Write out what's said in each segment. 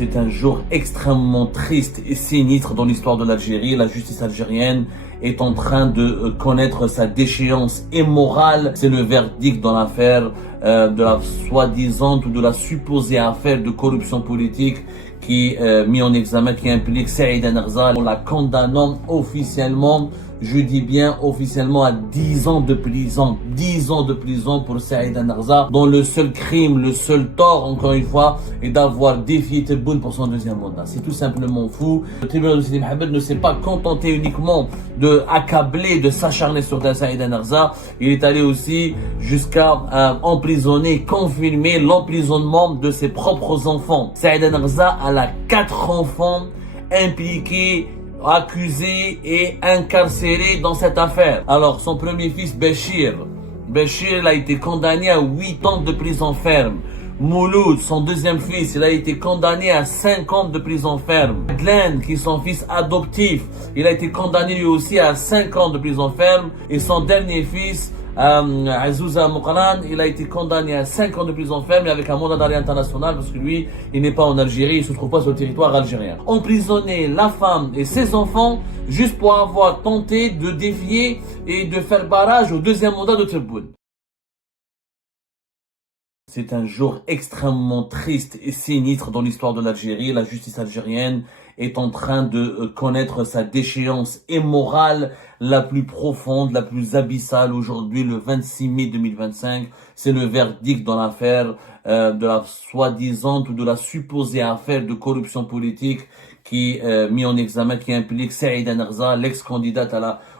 C'est un jour extrêmement triste et sinistre dans l'histoire de l'Algérie. La justice algérienne est en train de connaître sa déchéance immorale. C'est le verdict dans l'affaire de la soi-disant ou de la supposée affaire de corruption politique qui mis en examen, qui implique Saïd Narza. On la condamnant officiellement, je dis bien officiellement, à 10 ans de prison. 10 ans de prison pour Saïd Narza, dont le seul crime, le seul tort, encore une fois, est d'avoir défié Tebboune pour son deuxième mandat. C'est tout simplement fou. Le tribunal de Sidi Mohamed ne s'est pas contenté uniquement de accabler, de s'acharner sur Saïd Narza. Il est allé aussi jusqu'à emprisonner, confirmer l'emprisonnement de ses propres enfants. Saïd Narza a 4 enfants impliqués, accusé et incarcéré dans cette affaire. Alors, son premier fils, Béchir, a été condamné à 8 ans de prison ferme. Mouloud, son deuxième fils, il a été condamné à 5 ans de prison ferme. Adlen, qui est son fils adoptif, il a été condamné lui aussi à 5 ans de prison ferme. Et son dernier fils, Azouza Moukran, il a été condamné à 5 ans de prison ferme et avec un mandat d'arrêt international parce que lui, il n'est pas en Algérie, il se trouve pas sur le territoire algérien. Emprisonner la femme et ses enfants juste pour avoir tenté de défier et de faire barrage au deuxième mandat de Tebboune. C'est un jour extrêmement triste et sinistre dans l'histoire de l'Algérie. La justice algérienne est en train de connaître sa déchéance immorale la plus profonde, la plus abyssale. Aujourd'hui, le 26 mai 2025, c'est le verdict dans l'affaire de la soi-disant ou de la supposée affaire de corruption politique qui mis en examen, qui implique Saïd Narza, l'ex-candidate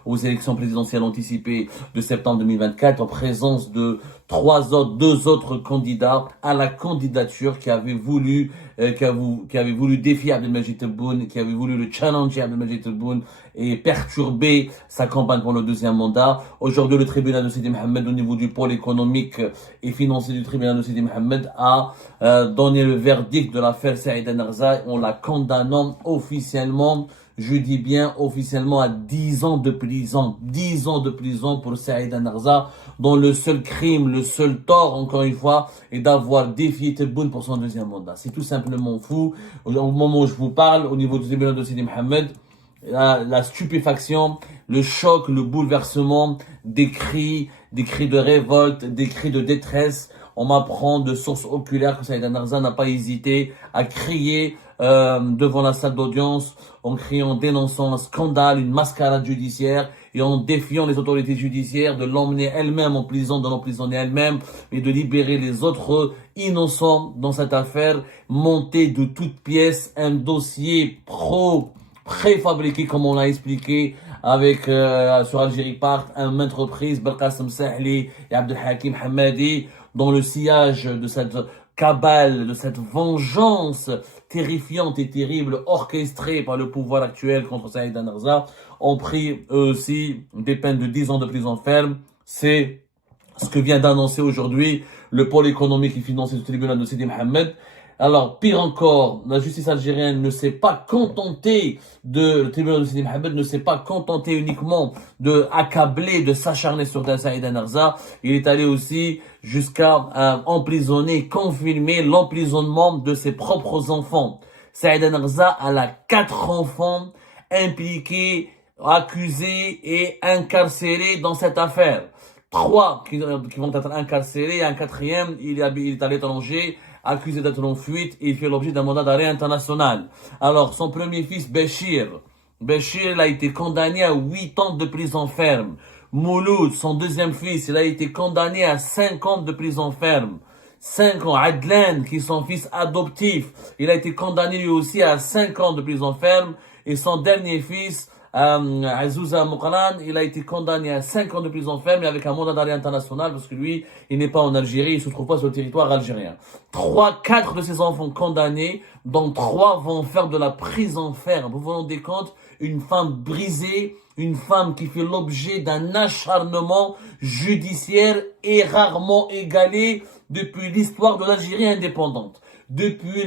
aux élections présidentielles anticipées de septembre 2024, en présence de 2 autres candidats à la candidature qui avaient voulu défier Abdelmajid Tebboune, qui avaient voulu le challenger Abdelmajid Tebboune et perturber sa campagne pour le deuxième mandat. Aujourd'hui, le tribunal de Sidi Mohamed, au niveau du pôle économique et financier du tribunal de Sidi Mohamed, a donné le verdict de l'affaire Saïd Narza en la condamnant officiellement, je dis bien officiellement, à 10 ans de prison. 10 ans de prison pour Saïd Narza, dont le seul crime, le seul tort, encore une fois, est d'avoir défié Tebboune pour son deuxième mandat. C'est tout simplement fou. Au moment où je vous parle, au niveau du tribunal de Sidi Mohamed, la stupéfaction, le choc, le bouleversement, des cris de révolte, des cris de détresse. On m'apprend de sources oculaires que Saïd Narza n'a pas hésité à crier devant la salle d'audience, en criant, dénonçant un scandale, une mascarade judiciaire, et en défiant les autorités judiciaires de l'emmener elle-même en prison, de l'emprisonner elle-même, et de libérer les autres innocents dans cette affaire, monter de toutes pièces un dossier préfabriqué, comme on l'a expliqué, avec sur Algérie Part, un maintes reprises, Belkacem Sahli et Abdelhakim Hamadi, dans le sillage de cette cabale, de cette vengeance terrifiante et terrible orchestrée par le pouvoir actuel contre Saïd Narza, ont pris eux aussi des peines de 10 ans de prison ferme. C'est ce que vient d'annoncer aujourd'hui le pôle économique et financier du tribunal de Sidi Mohamed. Alors, pire encore, la justice algérienne le tribunal de Sidi Mohamed ne s'est pas contenté uniquement de accabler, de s'acharner sur Saïd Narza. Il est allé aussi jusqu'à emprisonner, confirmer l'emprisonnement de ses propres enfants. Saïd Narza a 4 enfants impliqués, accusés et incarcérés dans cette affaire. 3 qui vont être incarcérés et un 4e, il est à l'étranger, accusé d'être en fuite et il fait l'objet d'un mandat d'arrêt international. Alors, son premier fils, Béchir, a été condamné à 8 ans de prison ferme. Mouloud, son deuxième fils, il a été condamné à 5 ans de prison ferme. 5 ans. Adlen, qui est son fils adoptif, il a été condamné lui aussi à 5 ans de prison ferme. Et son dernier fils, Azouza Moukran, il a été condamné à 5 ans de prison ferme et avec un mandat d'arrêt international parce que lui, il n'est pas en Algérie, il se trouve pas sur le territoire algérien. 4 de ses enfants condamnés, dont 3 vont faire de la prison ferme. Vous vous rendez compte? Une femme brisée, une femme qui fait l'objet d'un acharnement judiciaire et rarement égalé depuis l'histoire de l'Algérie indépendante. Depuis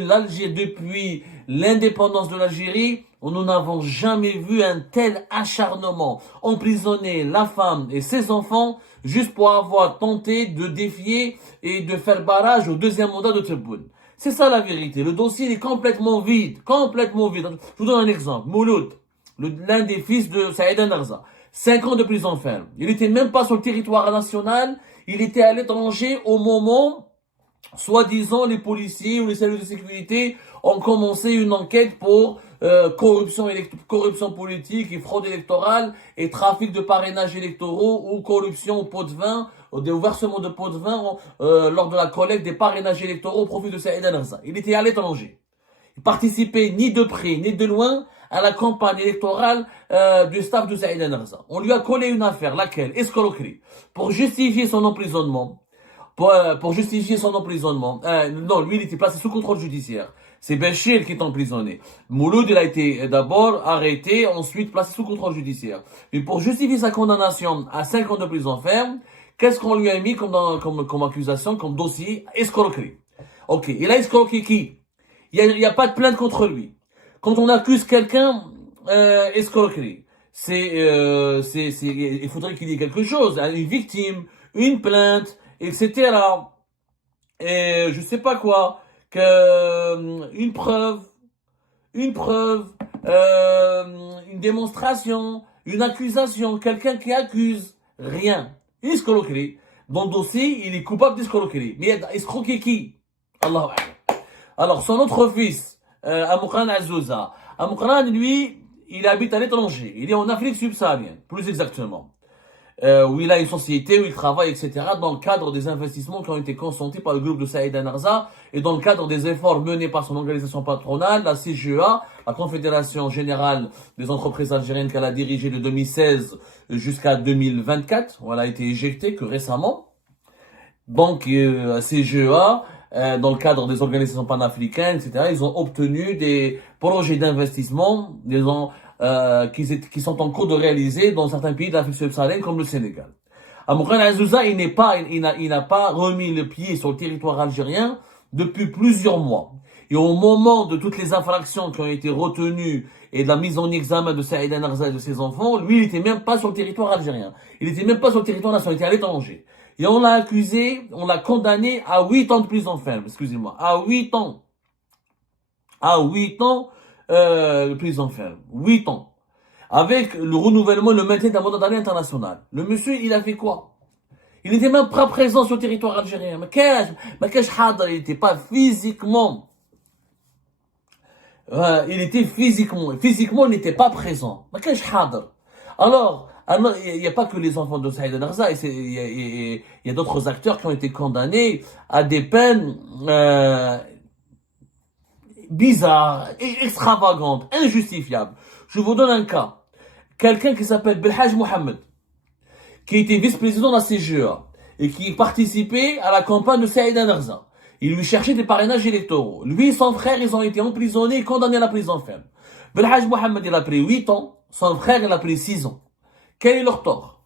l'indépendance de l'Algérie, nous n'avons jamais vu un tel acharnement. Emprisonner la femme et ses enfants juste pour avoir tenté de défier et de faire barrage au deuxième mandat de Tebboune. C'est ça la vérité. Le dossier il est complètement vide. Complètement vide. Je vous donne un exemple. Mouloud, l'un des fils de Saïd Narza. 5 ans de prison ferme. Il n'était même pas sur le territoire national. Il était à l'étranger au moment, soi-disant, les policiers ou les services de sécurité ont commencé une enquête pour corruption politique et fraude électorale et trafic de parrainages électoraux ou corruption au pot de vin, au versement de pots de vin lors de la collecte des parrainages électoraux au profit de Saïd Narza. Il était à l'étranger. Il participait ni de près ni de loin à la campagne électorale du staff de Saïd Narza. On lui a collé une affaire, laquelle? Escroquerie. Pour justifier son emprisonnement, non, lui, il était placé sous contrôle judiciaire. C'est Béchir qui est emprisonné. Mouloud, il a été d'abord arrêté, ensuite placé sous contrôle judiciaire. Mais pour justifier sa condamnation à 5 ans de prison ferme, qu'est-ce qu'on lui a mis comme accusation, comme dossier? Escroquerie. Ok, il a escroqué qui? Il y a pas de plainte contre lui. Quand on accuse quelqu'un, escroquerie, il faudrait qu'il y ait quelque chose, hein, une victime, une plainte, etc. Et je sais pas quoi, une preuve, une démonstration, une accusation, quelqu'un qui accuse, rien. Une escroquerie. Dans le dossier, il est coupable d'escroquerie. Mais escroquer qui? Allahu Akbar. Alors, son autre fils, Amoukran Azouza. Amoukran, lui, il habite à l'étranger. Il est en Afrique subsaharienne, plus exactement. Où il a une société, où il travaille, etc., dans le cadre des investissements qui ont été consentis par le groupe de Saïd Narza et dans le cadre des efforts menés par son organisation patronale, la CGEA, la Confédération Générale des Entreprises Algériennes qu'elle a dirigée de 2016 jusqu'à 2024, où elle a été éjectée que récemment. Donc, la CGEA, dans le cadre des organisations panafricaines, etc., ils ont obtenu des projets d'investissement, qui sont en cours de réaliser dans certains pays de l'Afrique subsaharienne comme le Sénégal. Amoukran Azouza, il n'a pas remis le pied sur le territoire algérien depuis plusieurs mois. Et au moment de toutes les infractions qui ont été retenues et de la mise en examen de Saïd Narza et de ses enfants, lui, il n'était même pas sur le territoire algérien. Il n'était même pas sur le territoire national, il était à l'étranger. Et on l'a accusé, on l'a condamné à 8 ans de prison ferme, excusez-moi, à 8 ans. À 8 ans, de prison ferme. 8 ans. Avec le renouvellement et le maintien d'un mandat d'arrêt international. Le monsieur, il a fait quoi? Il n'était même pas présent sur le territoire algérien. Mais il n'était pas physiquement. Il était physiquement, il n'était pas présent. Alors, il n'y a pas que les enfants de Saïd Narza, il y a d'autres acteurs qui ont été condamnés à des peines bizarres, extravagantes, injustifiables. Je vous donne un cas. Quelqu'un qui s'appelle Belhaj Mohamed, qui était vice-président de la CGEA et qui participait à la campagne de Saïd Narza. Il lui cherchait des parrainages électoraux. Lui et son frère, ils ont été emprisonnés et condamnés à la prison ferme. Belhaj Mohamed, il a pris 8 ans. Son frère, il a pris 6 ans. Quel est leur tort?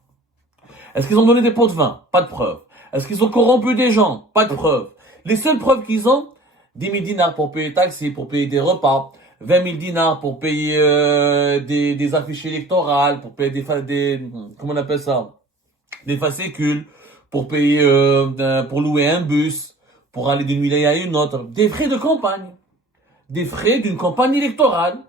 Est-ce qu'ils ont donné des pots de vin? Pas de preuve. Est-ce qu'ils ont corrompu des gens? Pas de preuve. Les seules preuves qu'ils ont, 10 000 dinars pour payer les taxis, pour payer des repas, 20 000 dinars pour payer des affiches électorales, pour payer comment on appelle ça, des fascicules, pour payer, pour louer un bus, pour aller d'une wilaya à une autre, des frais de campagne, des frais d'une campagne électorale,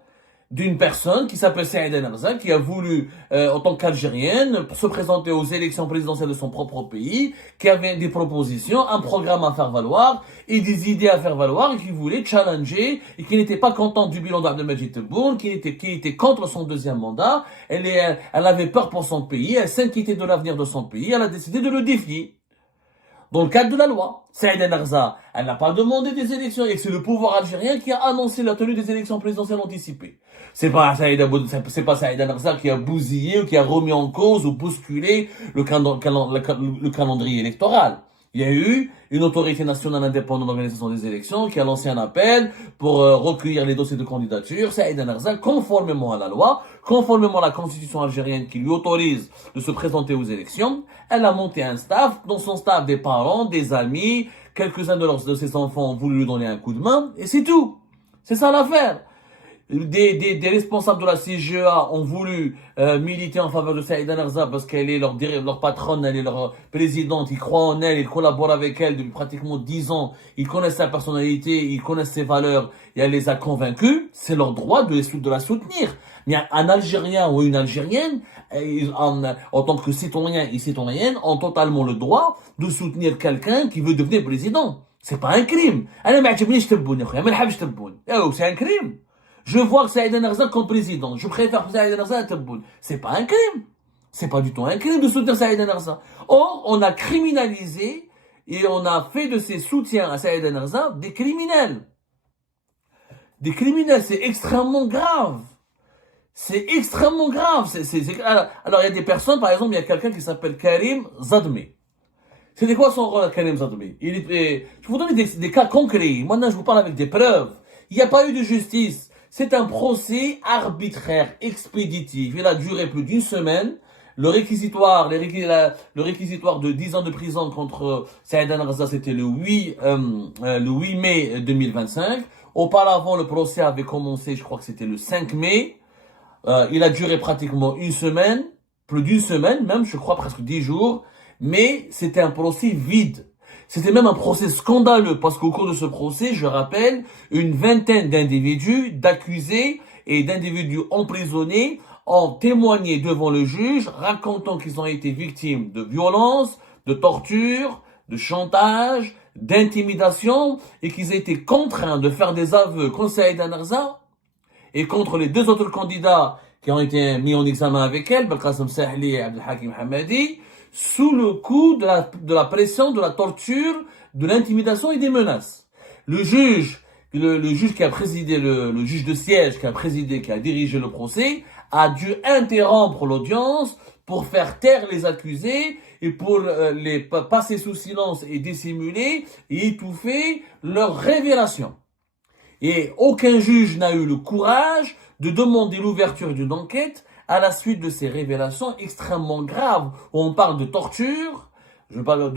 d'une personne qui s'appelle Saïd Narza, qui a voulu, en tant qu'Algérienne, se présenter aux élections présidentielles de son propre pays, qui avait des propositions, un programme à faire valoir, et des idées à faire valoir, et qui voulait challenger, et qui n'était pas contente du bilan d'Abdelmajid Tebboune, qui était contre son deuxième mandat, elle avait peur pour son pays, elle s'inquiétait de l'avenir de son pays, elle a décidé de le défier. Dans le cadre de la loi, Saïd Narza, elle n'a pas demandé des élections et c'est le pouvoir algérien qui a annoncé la tenue des élections présidentielles anticipées. C'est pas Saïd Narza qui a bousillé ou qui a remis en cause ou bousculé le calendrier électoral. Il y a eu une autorité nationale indépendante d'organisation des élections qui a lancé un appel pour recueillir les dossiers de candidature. Saïd Narza, conformément à la loi, conformément à la constitution algérienne qui lui autorise de se présenter aux élections, elle a monté un staff, dans son staff des parents, des amis, quelques-uns de ses enfants ont voulu lui donner un coup de main, et c'est tout. C'est ça l'affaire. Des responsables de la CGA ont voulu militer en faveur de Saïda Narza parce qu'elle est leur patronne, elle est leur présidente, ils croient en elle, ils collaborent avec elle depuis pratiquement 10 ans, ils connaissent sa personnalité, ils connaissent ses valeurs et elle les a convaincus, c'est leur droit de la soutenir. Mais un Algérien ou une Algérienne, en tant que citoyen et citoyenne, ont totalement le droit de soutenir quelqu'un qui veut devenir président. C'est pas un crime. C'est un crime. Je vois que Saïda Narza comme président. Je préfère Saïda Narza à Tebboune. C'est pas un crime. C'est pas du tout un crime de soutenir Saïda Narza. Or, on a criminalisé et on a fait de ses soutiens à Saïda Narza des criminels. Des criminels, c'est extrêmement grave. C'est extrêmement grave. Alors, il y a des personnes, par exemple, il y a quelqu'un qui s'appelle Karim Zadmi. C'était quoi son rôle à Karim Zadmi? Je vous donne des cas concrets. Maintenant, je vous parle avec des preuves. Il n'y a pas eu de justice. C'est un procès arbitraire, expéditif. Il a duré plus d'une semaine. Le réquisitoire de 10 ans de prison contre Saïda Narza, c'était le 8 mai 2025. Auparavant, le procès avait commencé, je crois que c'était le 5 mai. Il a duré pratiquement une semaine, plus d'une semaine, même, je crois presque 10 jours. Mais c'était un procès vide. C'était même un procès scandaleux parce qu'au cours de ce procès, je rappelle, une vingtaine d'individus, d'accusés et d'individus emprisonnés ont témoigné devant le juge racontant qu'ils ont été victimes de violences, de torture, de chantage, d'intimidation et qu'ils étaient contraints de faire des aveux contre Saïda Narza et contre les deux autres candidats qui ont été mis en examen avec elle, Belkacem Sahli et Abdelhakim Hamadi, sous le coup de la pression, de la torture, de l'intimidation et des menaces. Le juge qui a présidé, le juge de siège qui a dirigé le procès, a dû interrompre l'audience pour faire taire les accusés et pour les passer sous silence et dissimuler et étouffer leurs révélations. Et aucun juge n'a eu le courage de demander l'ouverture d'une enquête à la suite de ces révélations extrêmement graves, où on parle de torture, je parle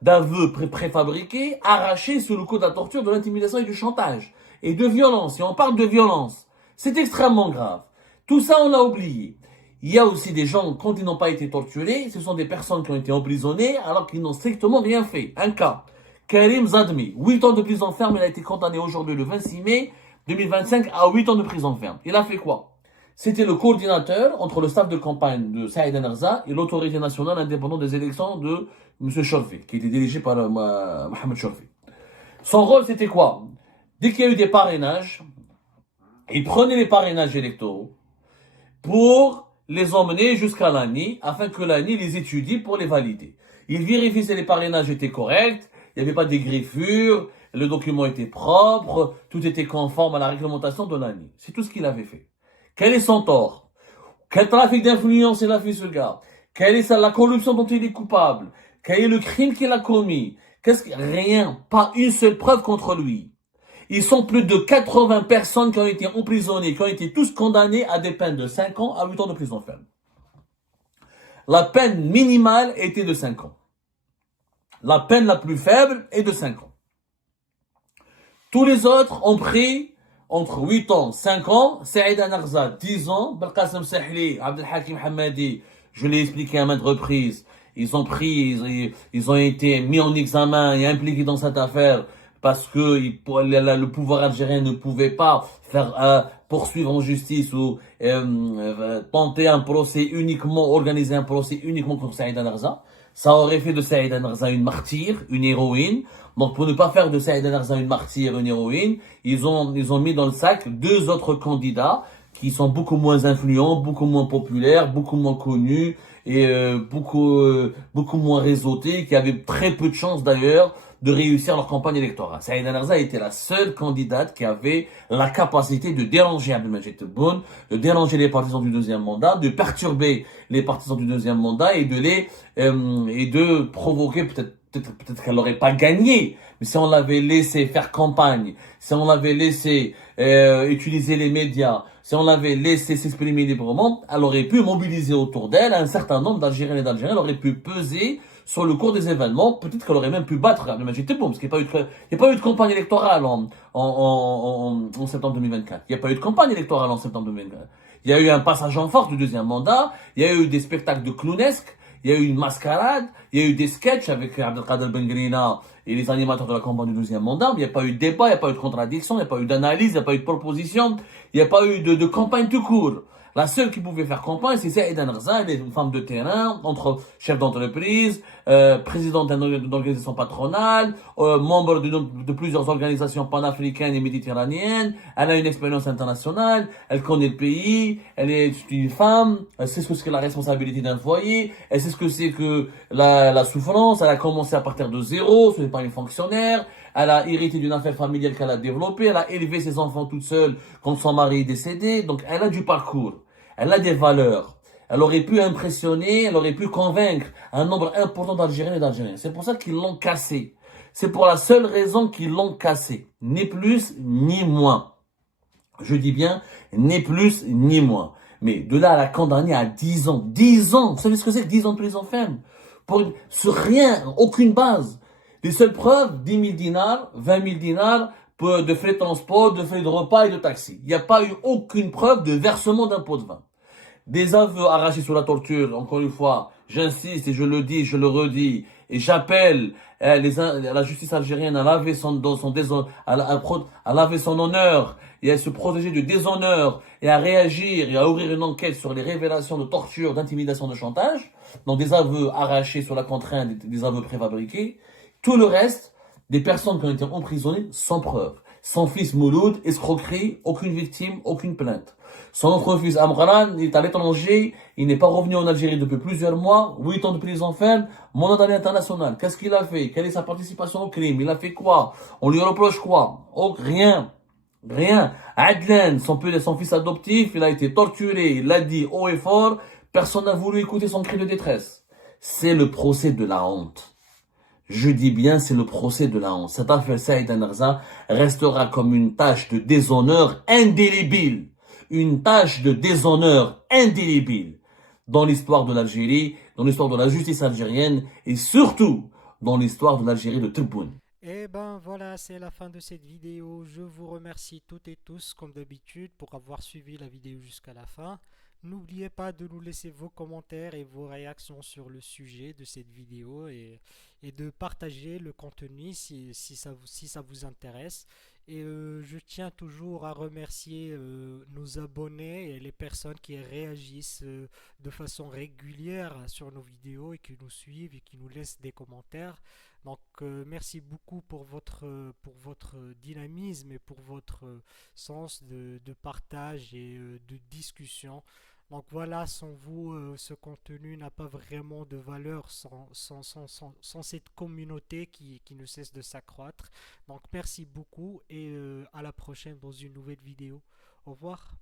d'aveux préfabriqués, arrachés sous le coup de la torture, de l'intimidation et du chantage, et de violence, et on parle de violence. C'est extrêmement grave. Tout ça, on l'a oublié. Il y a aussi des gens, quand ils n'ont pas été torturés, ce sont des personnes qui ont été emprisonnées alors qu'ils n'ont strictement rien fait. Un cas, Karim Zadmi, 8 ans de prison ferme, il a été condamné aujourd'hui le 26 mai 2025 à 8 ans de prison ferme. Il a fait quoi? C'était le coordinateur entre le staff de campagne de Saïda Narza et l'autorité nationale indépendante des élections de M. Chorfi, qui était dirigé par Mohamed Chorfi. Son rôle, c'était quoi? Dès qu'il y a eu des parrainages, il prenait les parrainages électoraux pour les emmener jusqu'à l'ANI, afin que l'ANI les étudie pour les valider. Il vérifie si les parrainages étaient corrects, il n'y avait pas de griffures, le document était propre, tout était conforme à la réglementation de l'ANI. C'est tout ce qu'il avait fait. Quel est son tort? Quel trafic d'influence il a fait ce gars? Quelle est la corruption dont il est coupable? Quel est le crime qu'il a commis? Rien, pas une seule preuve contre lui. Ils sont plus de 80 personnes qui ont été emprisonnées, qui ont été tous condamnés à des peines de 5 ans à 8 ans de prison ferme. La peine minimale était de 5 ans. La peine la plus faible est de 5 ans. Tous les autres ont pris entre 8 ans, 5 ans, Saïda Narza, 10 ans, Belkacem Sahli, Abdelhakim Hamadi, je l'ai expliqué à maintes reprises, ils ont été mis en examen et impliqués dans cette affaire parce que le pouvoir algérien ne pouvait pas faire poursuivre en justice ou tenter un procès uniquement, organiser un procès uniquement contre Saïda Narza. Ça aurait fait de Saïda Narza une martyre, une héroïne. Donc, pour ne pas faire de Saïda Narza une martyre, une héroïne, ils ont mis dans le sac deux autres candidats qui sont beaucoup moins influents, beaucoup moins populaires, beaucoup moins connus et beaucoup moins réseautés, qui avaient très peu de chances d'ailleurs de réussir leur campagne électorale. Saïda Narza était la seule candidate qui avait la capacité de déranger Abdelmajid Tebboune, de déranger les partisans du deuxième mandat, de perturber les partisans du deuxième mandat et de provoquer peut-être qu'elle n'aurait pas gagné, mais si on l'avait laissé faire campagne, si on l'avait laissé utiliser les médias, si on l'avait laissé s'exprimer librement, elle aurait pu mobiliser autour d'elle un certain nombre d'Algériens et d'Algériens, elle aurait pu peser sur le cours des événements, peut-être qu'elle aurait même pu battre Abdelmajid Tebboune, parce qu'il n'y a pas eu de campagne électorale en septembre 2024. Il n'y a pas eu de campagne électorale en septembre 2024. Il y a eu un passage en force du deuxième mandat, il y a eu des spectacles de clownesques, il y a eu une mascarade, il y a eu des sketchs avec Abdelkader Bengrina et les animateurs de la campagne du deuxième mandat, mais il n'y a pas eu de débat, il n'y a pas eu de contradiction, il n'y a pas eu d'analyse, il n'y a pas eu de proposition, il n'y a pas eu de campagne tout court. La seule qui pouvait faire campagne, c'est Saïda Narza, elle est une femme de terrain, entre chef d'entreprise, présidente d'une organisation patronale, membre de plusieurs organisations panafricaines et méditerranéennes. Elle a une expérience internationale, elle connaît le pays, elle est une femme, elle sait ce que c'est la responsabilité d'un foyer, elle sait ce que c'est que la souffrance, elle a commencé à partir de zéro, ce n'est pas une fonctionnaire, elle a hérité d'une affaire familiale qu'elle a développée, elle a élevé ses enfants toute seule quand son mari est décédé, donc elle a du parcours. Elle a des valeurs. Elle aurait pu impressionner, elle aurait pu convaincre un nombre important d'Algériens et d'Algériens. C'est pour ça qu'ils l'ont cassé. C'est pour la seule raison qu'ils l'ont cassé. Ni plus, ni moins. Je dis bien, ni plus, ni moins. Mais de là à la condamner à 10 ans. 10 ans! Vous savez ce que c'est que 10 ans de prison ferme? Sur rien, aucune base. Les seules preuves, 10 000 dinars, 20 000 dinars, de frais de transport, de frais de repas et de taxi. Il n'y a pas eu aucune preuve de versement d'impôt de vin. Des aveux arrachés sous la torture, encore une fois, j'insiste et je le dis, je le redis, et j'appelle la justice algérienne à laver à laver son honneur et à se protéger du déshonneur et à réagir et à ouvrir une enquête sur les révélations de torture, d'intimidation, de chantage, donc des aveux arrachés sur la contrainte, des aveux préfabriqués. Tout le reste, des personnes qui ont été emprisonnées sans preuve. Son fils Mouloud, escroquerie, aucune victime, aucune plainte. Son autre fils Amran, il est à l'étranger, il n'est pas revenu en Algérie depuis plusieurs mois, 8 ans de prison ferme, mandat d'arrêt international. Qu'est-ce qu'il a fait? Quelle est sa participation au crime? Il a fait quoi? On lui reproche quoi? Oh, rien. Rien. Adlan, son fils adoptif, il a été torturé, il l'a dit haut et fort, personne n'a voulu écouter son cri de détresse. C'est le procès de la honte. Je dis bien, c'est le procès de la honte. Cette affaire Saïda Narza restera comme une tache de déshonneur indélébile. Une tache de déshonneur indélébile dans l'histoire de l'Algérie, dans l'histoire de la justice algérienne et surtout dans l'histoire de l'Algérie de Tebboune. Et ben voilà, c'est la fin de cette vidéo. Je vous remercie toutes et tous, comme d'habitude, pour avoir suivi la vidéo jusqu'à la fin. N'oubliez pas de nous laisser vos commentaires et vos réactions sur le sujet de cette vidéo et de partager le contenu si ça vous intéresse. Et je tiens toujours à remercier nos abonnés et les personnes qui réagissent de façon régulière sur nos vidéos et qui nous suivent et qui nous laissent des commentaires. Donc merci beaucoup pour votre dynamisme et pour votre sens de partage et de discussion. Donc voilà, sans vous, ce contenu n'a pas vraiment de valeur sans cette communauté qui ne cesse de s'accroître. Donc merci beaucoup et à la prochaine dans une nouvelle vidéo. Au revoir.